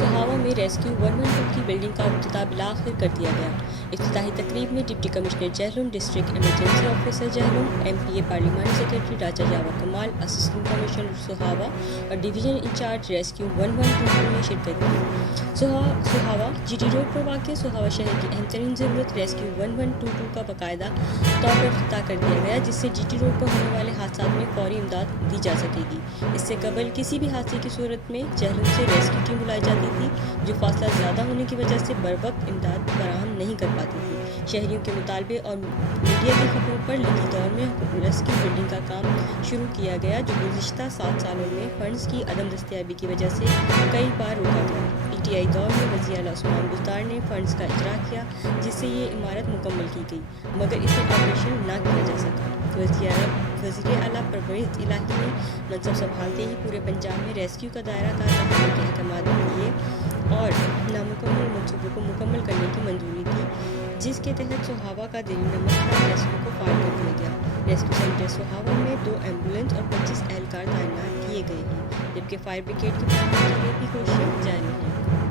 سہاوا میں ریسکیو 112 کی بلڈنگ کا افتتاح بالآخر کر دیا گیا۔ افتتاحی تقریب میں deputy commissioner Jhelum, district emergency officer Jhelum, M P A پارلیمانی secretary Raja Jawa Kamal, assistant commissioner Sohawa اور ڈویژن انچارج ریسکیو 112 نے شرکت کی۔ سہاوا جی ٹی روڈ پر واقع سہاوا شہر کی اہم ترین ضرورت ریسکیو 112 کا باقاعدہ طور پر افتتاح کر دیا گیا، جس سے جی ٹی روڈ پر ہونے والے حادثات میں فوری امداد دی جا سکے گی۔ اس سے قبل کسی بھی حادثے کی صورت میں جہلم سے ریسکیو ٹیم بلائی جاتی تھی، جو فاصلہ زیادہ ہونے کی وجہ سے بروقت امداد فراہم نہیں کر پاتی تھی۔ شہریوں کے مطالبے اور میڈیا کی خبروں پر لکھی دور میں ریسکیو بلڈنگ کا کام شروع کیا گیا، جو گزشتہ 7 سالوں میں فنڈز کی عدم دستیابی کی وجہ سے کئی بار روکا گیا۔ پی ٹی آئی دور میں وزیر اعلیٰ عثمان بزدار نے فنڈز کا اجرا کیا، جس سے یہ عمارت مکمل کی گئی، مگر اسے آپریشن نہ کیا جا سکا۔ وزیر اعلیٰ پرویز الہی نے منصب سنبھالتے ہی پورے پنجاب میں ریسکیو کا دائرہ کار بڑھانے کے احکامات کیے اور نامکمل منصوبوں کو مکمل کرنے کی منظوری دی، جس کے تحت سہاوا کا دیرینہ مسئلہ ریسکیو کو فعال کر دیا گیا۔ ریسکیو سینٹر سہاوا میں 2 ایمبولینس اور 25 اہلکار تعینات کیے گئے ہیں، جبکہ فائر بریگیڈ کی فراہمی کے لیے بھی کوششیں جاری ہیں۔